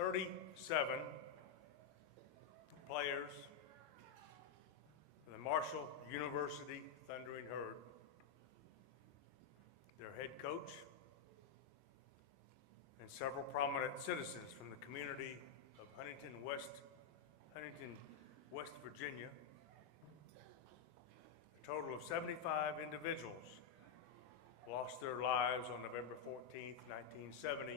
37 players from the Marshall University Thundering Herd, their head coach, and several prominent citizens from the community of Huntington, West Virginia. A total of 75 individuals lost their lives on November 14th, 1970,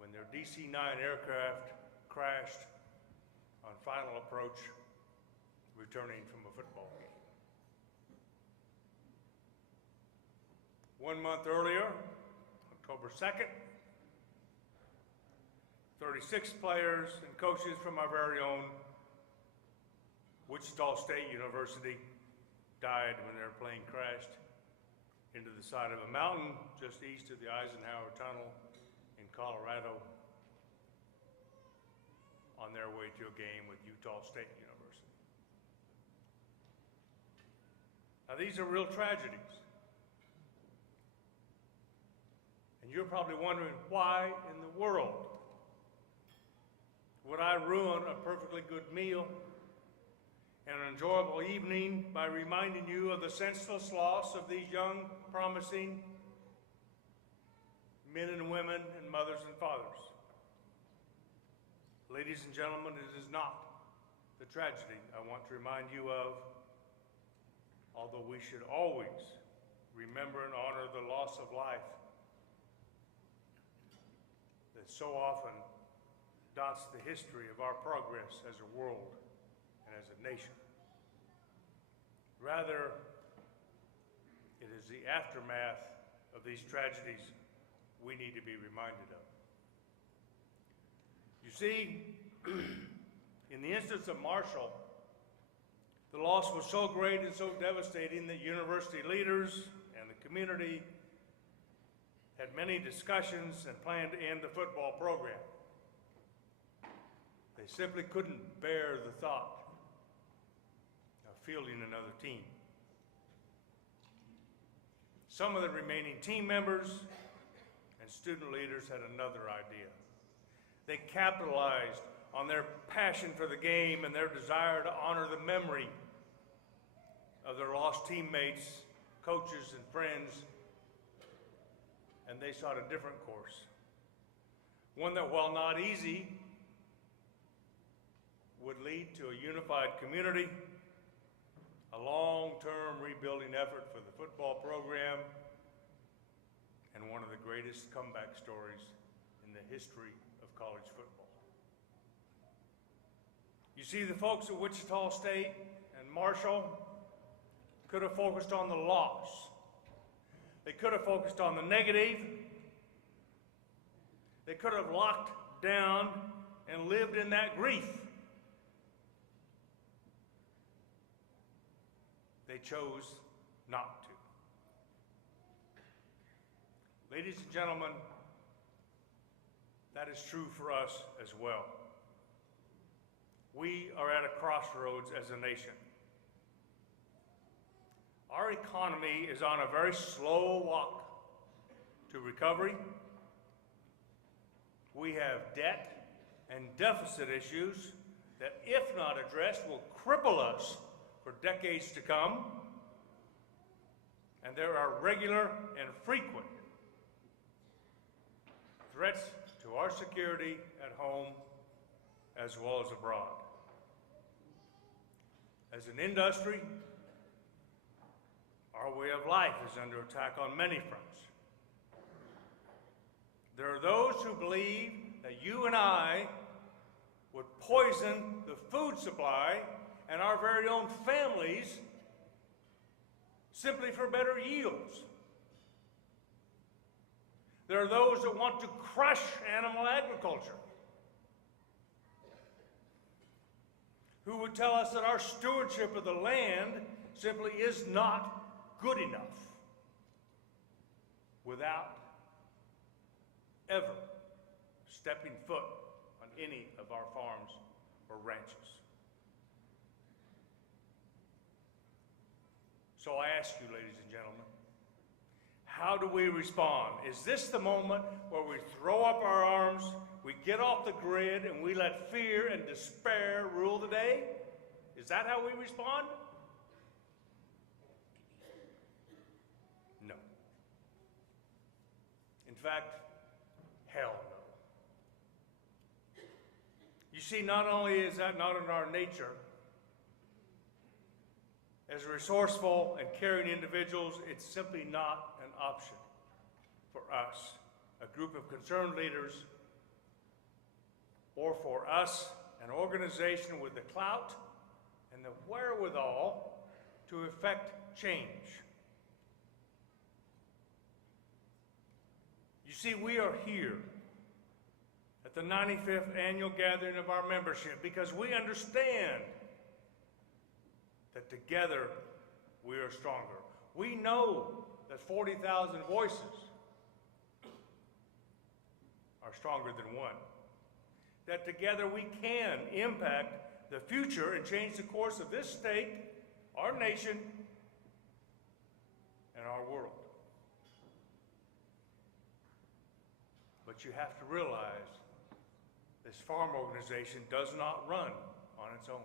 when their DC-9 aircraft crashed on final approach, returning from a football game. 1 month earlier, October 2nd, 36 players and coaches from our very own Wichita State University died when their plane crashed into the side of a mountain just east of the Eisenhower Tunnel in Colorado on their way to a game with Utah State University. Now, these are real tragedies. And you're probably wondering, why in the world would I ruin a perfectly good meal and an enjoyable evening by reminding you of the senseless loss of these young, promising men and women and mothers and fathers? Ladies and gentlemen, it is not the tragedy I want to remind you of, although we should always remember and honor the loss of life that so often dots the history of our progress as a world and as a nation. Rather, it is the aftermath of these tragedies we need to be reminded of. You see, in the instance of Marshall, the loss was so great and so devastating that university leaders and the community had many discussions and planned to end the football program. They simply couldn't bear the thought of fielding another team. Some of the remaining team members and student leaders had another idea. They capitalized on their passion for the game and their desire to honor the memory of their lost teammates, coaches, and friends, and they sought a different course. One that, while not easy, would lead to a unified community, a long-term rebuilding effort for the football program, and one of the greatest comeback stories in the history of college football. You see, the folks at Wichita State and Marshall could have focused on the loss. They could have focused on the negative. They could have locked down and lived in that grief. They chose not to. Ladies and gentlemen, that is true for us as well. We are at a crossroads as a nation. Our economy is on a very slow walk to recovery. We have debt and deficit issues that, if not addressed, will cripple us for decades to come. And there are regular and frequent threats to our security at home as well as abroad. As an industry, our way of life is under attack on many fronts. There are those who believe that you and I would poison the food supply and our very own families simply for better yields. There are those that want to crush animal agriculture, who would tell us that our stewardship of the land simply is not good enough without ever stepping foot on any of our farms or ranches. So I ask you, ladies and gentlemen, how do we respond? Is this the moment where we throw up our arms, we get off the grid, and we let fear and despair rule the day? Is that how we respond? No. In fact, hell no. You see, not only is that not in our nature, as resourceful and caring individuals, it's simply not an option for us, a group of concerned leaders, or for us, an organization with the clout and the wherewithal to effect change. You see, we are here at the 95th annual gathering of our membership because we understand that together we are stronger. We know that 40,000 voices are stronger than one. That together we can impact the future and change the course of this state, our nation, and our world. But you have to realize this farm organization does not run on its own.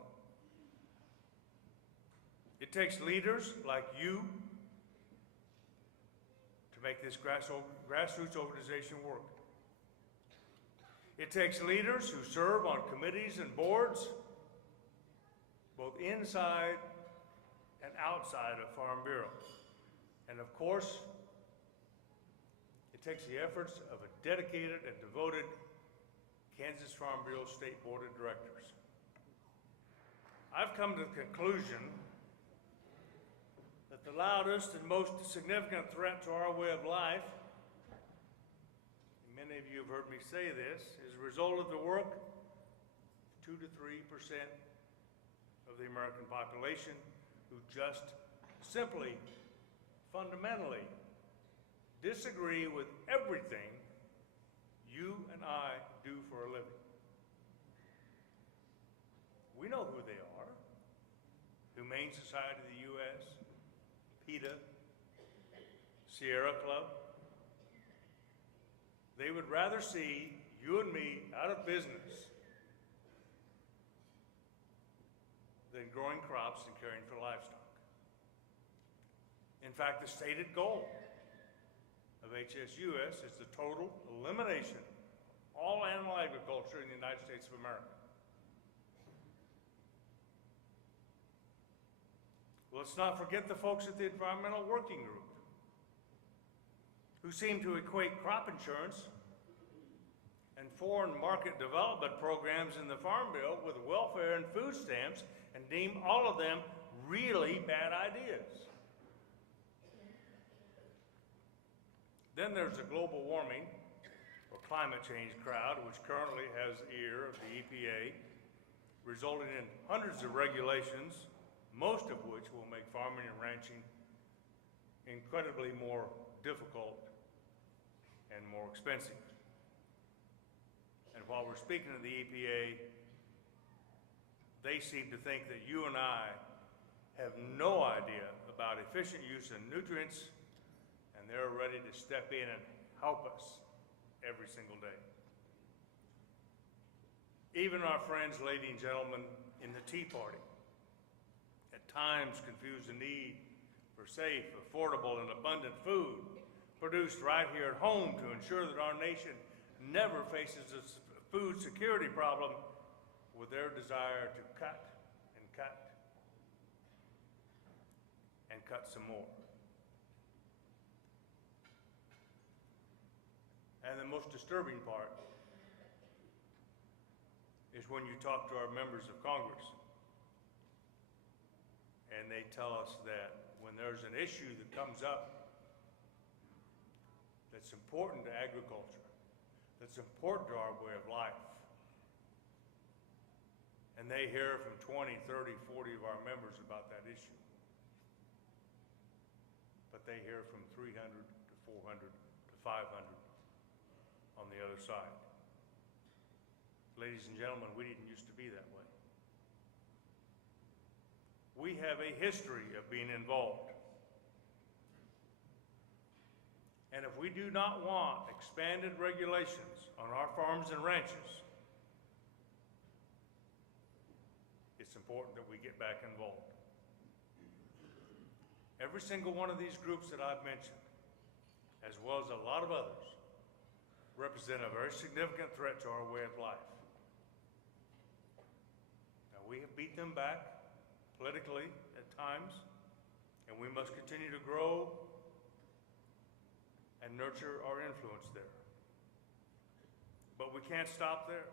It takes leaders like you to make this grassroots organization work. It takes leaders who serve on committees and boards, both inside and outside of Farm Bureau. And of course, it takes the efforts of a dedicated and devoted Kansas Farm Bureau State Board of Directors. I've come to the conclusion that the loudest and most significant threat to our way of life, and many of you have heard me say this, is a result of the work of 2 to 3% of the American population who just simply, fundamentally disagree with everything you and I do for a living. We know who they are. Humane Society of the U.S., PETA, Sierra Club. They would rather see you and me out of business than growing crops and caring for livestock. In fact, the stated goal of HSUS is the total elimination of all animal agriculture in the United States of America. Let's not forget the folks at the Environmental Working Group who seem to equate crop insurance and foreign market development programs in the Farm Bill with welfare and food stamps and deem all of them really bad ideas. Then there's the global warming or climate change crowd, which currently has the ear of the EPA, resulting in hundreds of regulations, most of which will make farming and ranching incredibly more difficult and more expensive. And while we're speaking of the EPA, they seem to think that you and I have no idea about efficient use of nutrients, and they're ready to step in and help us every single day. Even our friends, ladies and gentlemen, in the Tea Party at times confuse the need for safe, affordable, and abundant food produced right here at home to ensure that our nation never faces a food security problem with their desire to cut and cut and cut some more. And the most disturbing part is when you talk to our members of Congress and they tell us that when there's an issue that comes up that's important to agriculture, that's important to our way of life, and they hear from 20, 30, 40 of our members about that issue, but they hear from 300 to 400 to 500 on the other side. Ladies and gentlemen, we didn't used to be that way. We have a history of being involved. And if we do not want expanded regulations on our farms and ranches, it's important that we get back involved. Every single one of these groups that I've mentioned, as well as a lot of others, represent a very significant threat to our way of life. Now, we have beat them back politically at times, and we must continue to grow and nurture our influence there. But we can't stop there,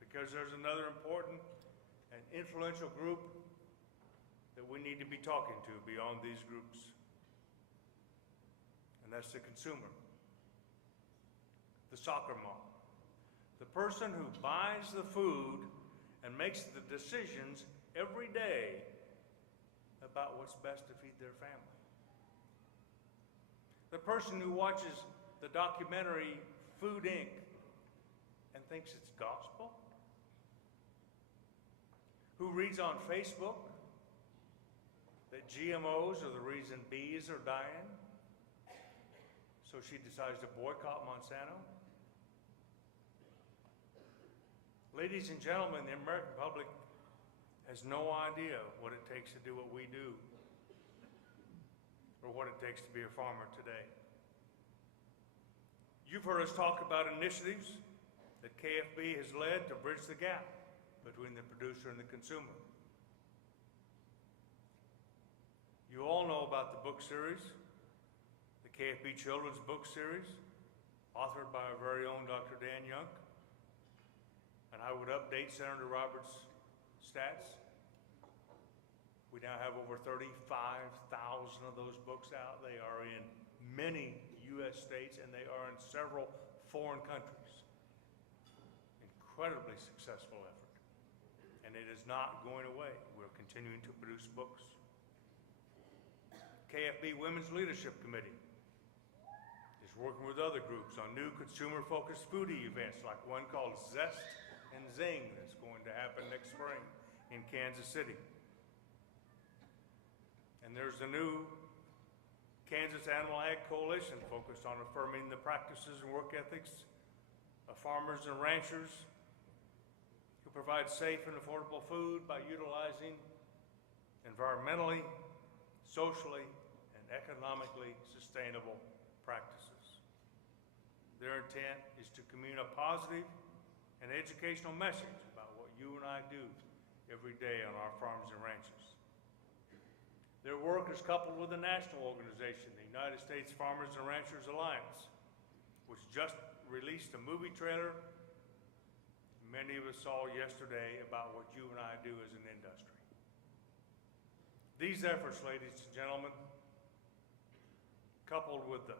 because there's another important and influential group that we need to be talking to beyond these groups, and that's the consumer, the soccer mom, the person who buys the food and makes the decisions every day about what's best to feed their family. The person who watches the documentary Food Inc. and thinks it's gospel. Who reads on Facebook that GMOs are the reason bees are dying, so she decides to boycott Monsanto. Ladies and gentlemen, the American public has no idea what it takes to do what we do, or what it takes to be a farmer today. You've heard us talk about initiatives that KFB has led to bridge the gap between the producer and the consumer. You all know about the book series, the KFB Children's Book Series, authored by our very own Dr. Dan Young. And I would update Senator Roberts' stats. We now have over 35,000 of those books out. They are in many U.S. states, and they are in several foreign countries. Incredibly successful effort. And it is not going away. We're continuing to produce books. KFB Women's Leadership Committee is working with other groups on new consumer-focused foodie events, like one called Zest and Zing that's going to happen next spring in Kansas City. And there's the new Kansas Animal Ag Coalition focused on affirming the practices and work ethics of farmers and ranchers who provide safe and affordable food by utilizing environmentally, socially, and economically sustainable practices. Their intent is to communicate a positive and educational message about what you and I do every day on our farms and ranches. Their work is coupled with a national organization, the United States Farmers and Ranchers Alliance, which just released a movie trailer many of us saw yesterday about what you and I do as an industry. These efforts, ladies and gentlemen, coupled with the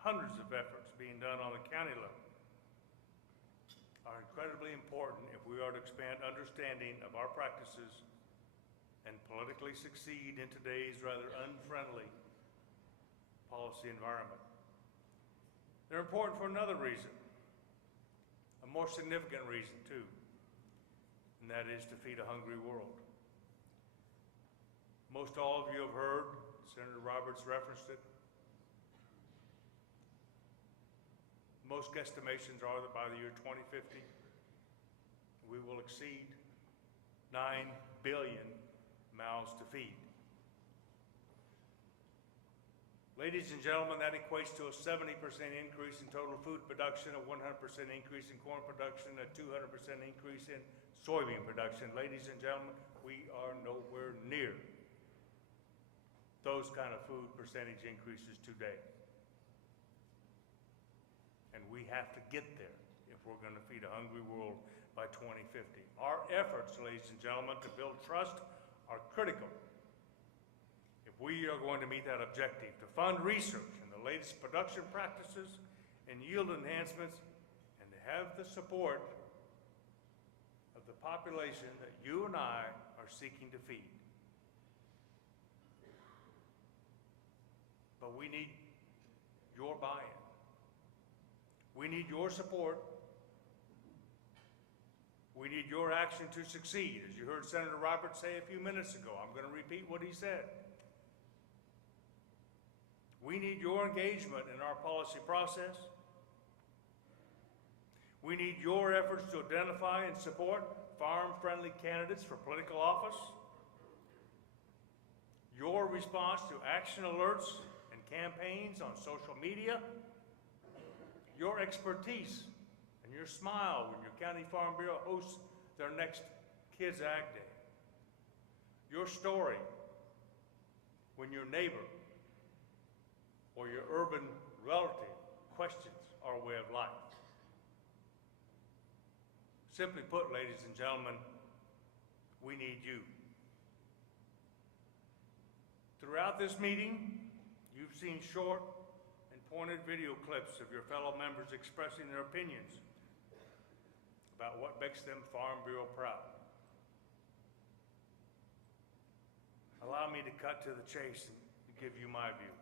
hundreds of efforts being done on the county level, are incredibly important if we are to expand understanding of our practices and politically succeed in today's rather unfriendly policy environment. They're important for another reason, a more significant reason too, and that is to feed a hungry world. Most all of you have heard, Senator Roberts referenced it. Most guesstimations are that by the year 2050, we will exceed 9 billion mouths to feed. Ladies and gentlemen, that equates to a 70% increase in total food production, a 100% increase in corn production, a 200% increase in soybean production. Ladies and gentlemen, we are nowhere near those kind of food percentage increases today. And we have to get there if we're going to feed a hungry world by 2050. Our efforts, ladies and gentlemen, to build trust are critical if we are going to meet that objective, to fund research in the latest production practices and yield enhancements, and to have the support of the population that you and I are seeking to feed. But we need your buy-in. We need your support. We need your action to succeed. As you heard Senator Roberts say a few minutes ago, I'm going to repeat what he said. We We need your engagement in our policy process. We need your efforts to identify and support farm-friendly candidates for political office. Your response to action alerts and campaigns on social media. Your expertise and your smile when your County Farm Bureau hosts their next Kids Ag Day. Your story when your neighbor or your urban relative questions our way of life. Simply put, ladies and gentlemen, we need you. Throughout this meeting, you've seen short and pointed video clips of your fellow members expressing their opinions about what makes them Farm Bureau proud. Allow me to cut to the chase and give you my view.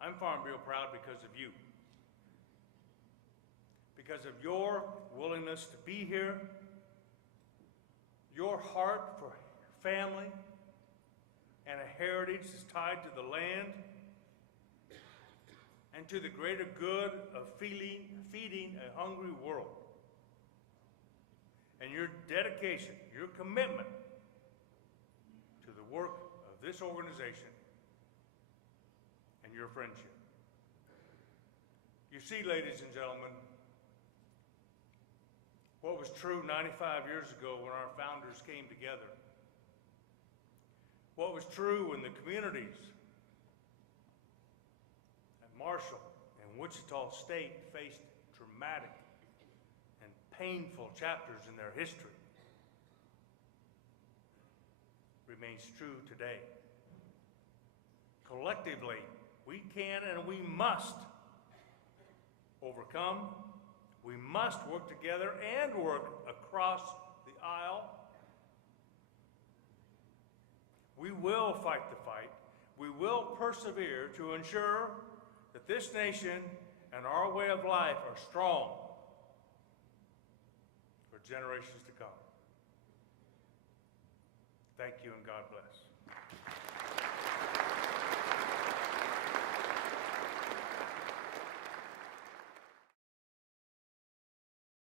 I'm Farm Bureau proud because of you. Because of your willingness to be here, your heart for family and a heritage that's tied to the land and to the greater good of feeding a hungry world. And your dedication, your commitment to the work of this organization and your friendship. You see, ladies and gentlemen, what was true 95 years ago when our founders came together, what was true when the communities at Marshall and Wichita State faced dramatic and painful chapters in their history, remains true today. Collectively, we can and we must overcome. We must work together and work across the aisle. We will fight the fight. We will persevere to ensure that this nation and our way of life are strong for generations to come. Thank you and God bless.